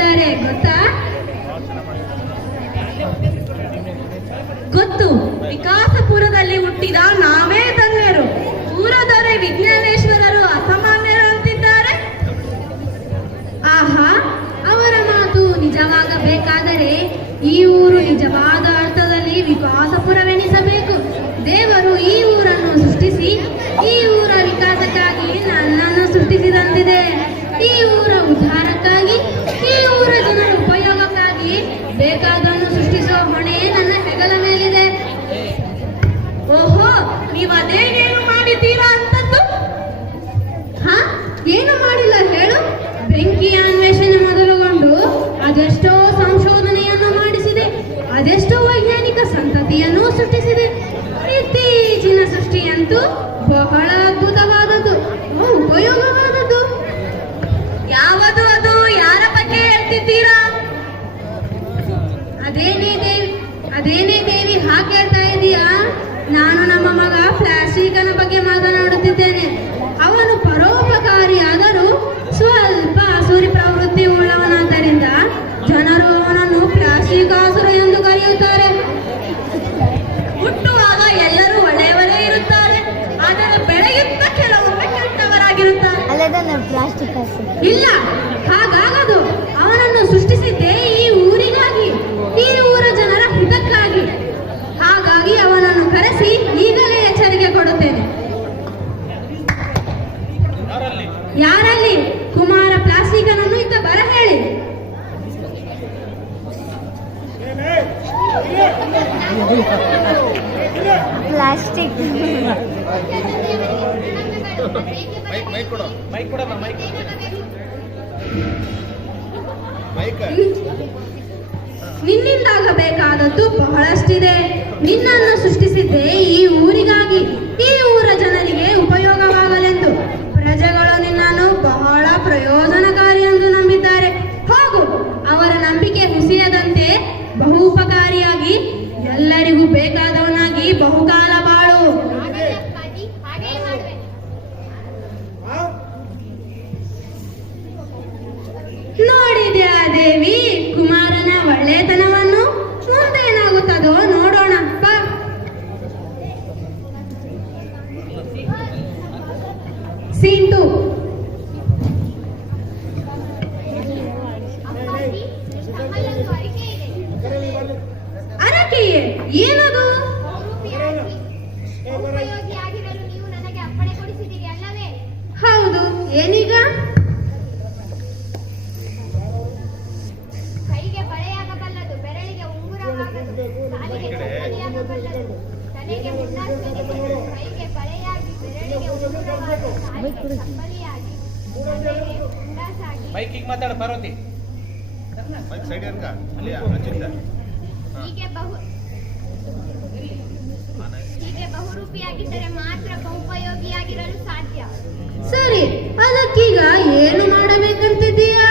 ಎನ್ನುತ್ತಿದ್ದಾರೆ ಗೊತ್ತಾ? ಗೊತ್ತು. ವಿಕಾಸಪುರದಲ್ಲಿ ಹುಟ್ಟಿದ ನಾವೇ ಧನ್ಯರು ಪೂರದೊರೆ ವಿಜ್ಞಾನೇಶ್ವರರು ಅಸಾಮಾನ್ಯರು ಅಂತಿದ್ದಾರೆ. ಆಹಾ, ಅವರ ಮಾತು ನಿಜವಾಗಬೇಕಾದರೆ ಈ ಊರು ನಿಜವಾದ ಅರ್ಥದಲ್ಲಿ ವಿಕಾಸಪುರವೆನಿಸಬೇಕು. ದೇವರು ಈ ಊರನ್ನು ಸೃಷ್ಟಿಸಿ, ಈ ಊರ ವಿಕಾಸಕ್ಕಾಗಿ ನನ್ನನ್ನು ಸೃಷ್ಟಿಸಿದಂತಿದೆ. ಈ ಊರ ಅದೆಷ್ಟೋ ಸಂಶೋಧನೆಯನ್ನು ಮಾಡಿಸಿದೆ ಅದೆಷ್ಟೋ ವೈಜ್ಞಾನಿಕ ಸಂತತಿಯನ್ನು ಸೃಷ್ಟಿಸಿದೆ. ಇತ್ತೀಚಿನ ಸೃಷ್ಟಿಯಂತೂ ಬಹಳ ಇಲ್ಲ ನಿನ್ನಿಂದಾಗಬೇಕಾದದ್ದು ಬಹಳಷ್ಟಿದೆ. ನಿನ್ನನ್ನು ಸೃಷ್ಟಿಸಿದ್ದೆ ಈ ಊರಿಗಾಗಿ. ಈ ಊರ ಜನರಿಗೆ ಉಪಯೋಗವಾಗಲೆಂದು. ಪ್ರಜೆಗಳು ನಿನ್ನನ್ನು ಬಹಳ ಪ್ರಯೋಜನಕಾರಿ ಎಂದು ನಂಬಿದ್ದಾರೆ. ಹಾಗೂ, ಅವರ ನಂಬಿಕೆ ಹುಸಿಯದಂತೆ ಬಹುಪಕಾರಿಯಾಗಿ ಎಲ್ಲರಿಗೂ ಬೇಕಾದವನಾಗಿ ಬಹುಕಾಲ ಬಾಳು. ನೋಡಿದ್ಯಾ? ದೇವಿ ಕುಮಾರನ ಒಳ್ಳೆತನವನ್ನು ಮುಂದೇನಾಗುತ್ತದೋ ನೋಡೋಣ ಸೀನ್ ಮೈಕಿಗೆ ಮಾತಾಡ ಪಾರ್ವತಿ. ಮೈಕ್ ಸೈಡ್ ಅಂತ ಅಲ್ಲಿ ಹಚ್ಚಿದ್ದ ಹೀಗೆ ಬಹು ಹೀಗೆ ಬಹುರೂಪಿಯಾಗಿದ್ದರೆ ಮಾತ್ರ ಬಹುಪಯೋಗಿಯಾಗಿರಲು ಸಾಧ್ಯ. ಸರಿ ಅದಕ್ಕೀಗ ಏನು ಮಾಡಬೇಕಂತಿದ್ದೀಯಾ?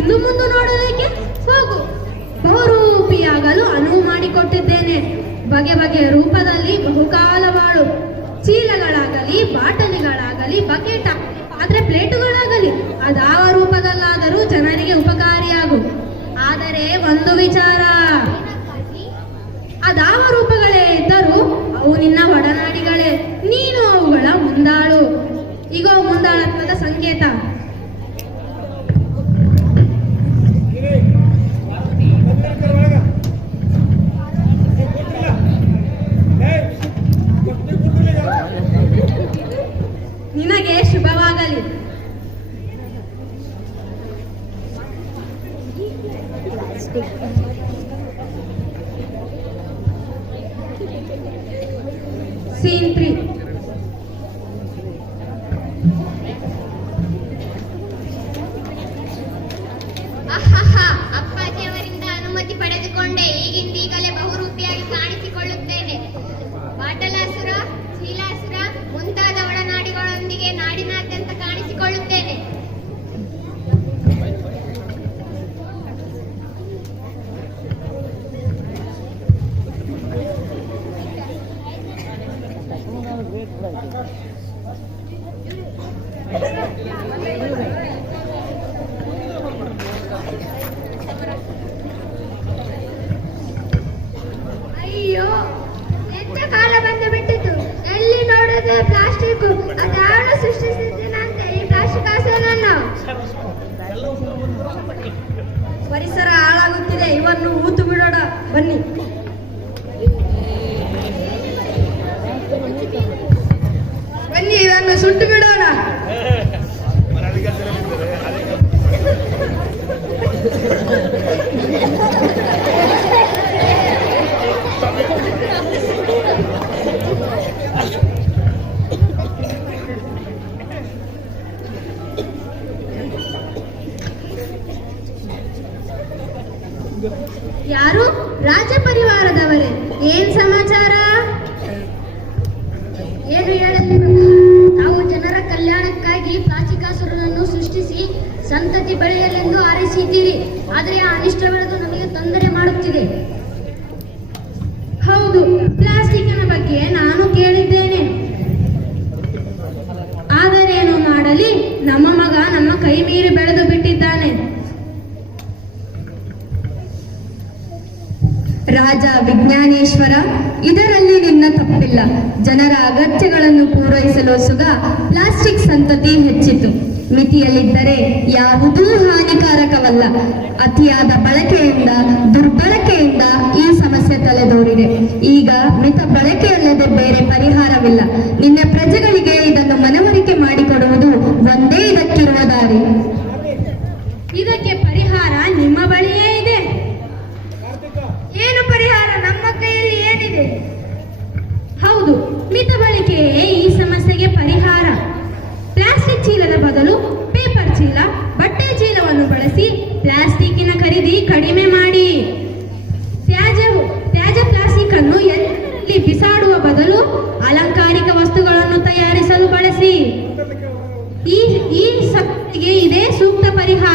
ಹಿಂದು ಮುಂದೆ ನೋಡೋದಕ್ಕೆ ಹೋಗು. ಬಹುರೂಪಿಯಾಗಲು ಅನುವು ಮಾಡಿಕೊಟ್ಟಿದ್ದೇನೆ. ಬಗೆ ಬಗೆಯ ರೂಪದಲ್ಲಿ ಬಹುಕಾಲ ಬಾಳು ಚೀಲಗಳಾಗಲಿ, ಬಾಟಲಿಗಳಾಗಲಿ, ಬಕೆಟ ಆದ್ರೆ ಪ್ಲೇಟುಗಳಾಗಲಿ, ಅದಾವ ರೂಪದಲ್ಲಾದರೂ ಜನರಿಗೆ ಉಪಕಾರಿಯಾಗು. ಆದರೆ ಒಂದು ವಿಚಾರ. ಅದಾವ ರೂಪಗಳೇ ಇದ್ದರೂ ಅವು ನಿನ್ನ ಒಡನಾಡಿಗಳೇ. ನೀನು ಅವುಗಳ ಮುಂದಾಳು. ಈಗೋ ಮುಂದಾಳತ್ವದ ಸಂಕೇತ. ಪ್ಲಾಸ್ಟಿಕ್ ಸೀನ್ ತ್ರೀ ಅಹಹ, ಅಪ್ಪಾಜಿಯವರಿಂದ ಅನುಮತಿ ಪಡೆದುಕೊಂಡೆ ಈಗಿಂದೀಗಲೇ ಬಹುರೂಪಿಯಾಗಿ ಕಾಣಿಸಿಕೊಳ್ಳುತ್ತೇನೆ ಪರಿಸರ ಹಾಳಾಗುತ್ತಿದೆ. ಇವನ್ನು ಊತು ಬಿಡೋಣ. ಬನ್ನಿ. ಯಾರು? ರಾಜ ಪರಿವಾರದವರೇ. ಏನ್ ಸಮಾಚಾರ? ಏನು ಹೇಳಲಿ ನಾವು ಜನರ ಕಲ್ಯಾಣಕ್ಕಾಗಿ ಪ್ಲಾಸ್ಟಿಕಾಸುರನನ್ನು ಸೃಷ್ಟಿಸಿ ಸಂತತಿ ಬೆಳೆಯಲೆಂದು ಆರಿಸಿದ್ದೀರಿ. ಆದರೆ ಆ ಅನಿಷ್ಟ ಬೆಳೆದು ನಮಗೆ ತೊಂದರೆ ಮಾಡುತ್ತಿದೆ. ಹೌದು, ಪ್ಲಾಸ್ಟಿಕ್ನ ಬಗ್ಗೆ ನಾನು ಕೇಳಿದ್ದೇನೆ. ಆದರೇನು ಮಾಡಲಿ? ನಮ್ಮ ಮಗ ನಮ್ಮ ಕೈ ಮೀರಿ ಬೆಳೆದು ಬಿಟ್ಟಿದ್ದಾನೆ ರಾಜ ವಿಜ್ಞಾನೇಶ್ವರ, ಇದರಲ್ಲಿ ನಿನ್ನ ತಪ್ಪಿಲ್ಲ. ಜನರ ಅಗತ್ಯಗಳನ್ನು ಪೂರೈಸಲು ಸುಗ ಪ್ಲಾಸ್ಟಿಕ್ ಸಂತತಿ ಹೆಚ್ಚಿತು. ಮಿತಿಯಲ್ಲಿದ್ದರೆ ಯಾವುದೂ ಹಾನಿಕಾರಕವಲ್ಲ. ಅತಿಯಾದ ಬಳಕೆಯಿಂದ, ದುರ್ಬಳಕೆಯಿಂದ ಈ ಸಮಸ್ಯೆ ತಲೆದೋರಿದೆ. ಈಗ ಮಿತ ಬಳಕೆಯಲ್ಲದೆ ಬೇರೆ ಪರಿಹಾರವಿಲ್ಲ. ನಿನ್ನ ಪ್ರಜೆಗಳಿಗೆ ಇದನ್ನು ಮನವರಿಕೆ ಮಾಡಿಕೊಡುವುದು ಒಂದೇ ಇದಕ್ಕಿರುವ ದಾರಿ. ಇದಕ್ಕೆ ಪರಿಹಾರ ಬಳಸಿ ಪ್ಲಾಸ್ಟಿಕ್ಕಿನ ಖರೀದಿ ಕಡಿಮೆ ಮಾಡಿ. ತ್ಯಾಜ್ಯವು ತ್ಯಾಜ್ಯ ಪ್ಲಾಸ್ಟಿಕ್ ಅನ್ನು ಎಲ್ಲಿ ಬಿಸಾಡುವ ಬದಲು ಅಲಂಕಾರಿಕ ವಸ್ತುಗಳನ್ನು ತಯಾರಿಸಲು ಬಳಸಿ. ಈ ಈ ಶಕ್ತಿಗೆ ಇದೇ ಸೂಕ್ತ ಪರಿಹಾರ.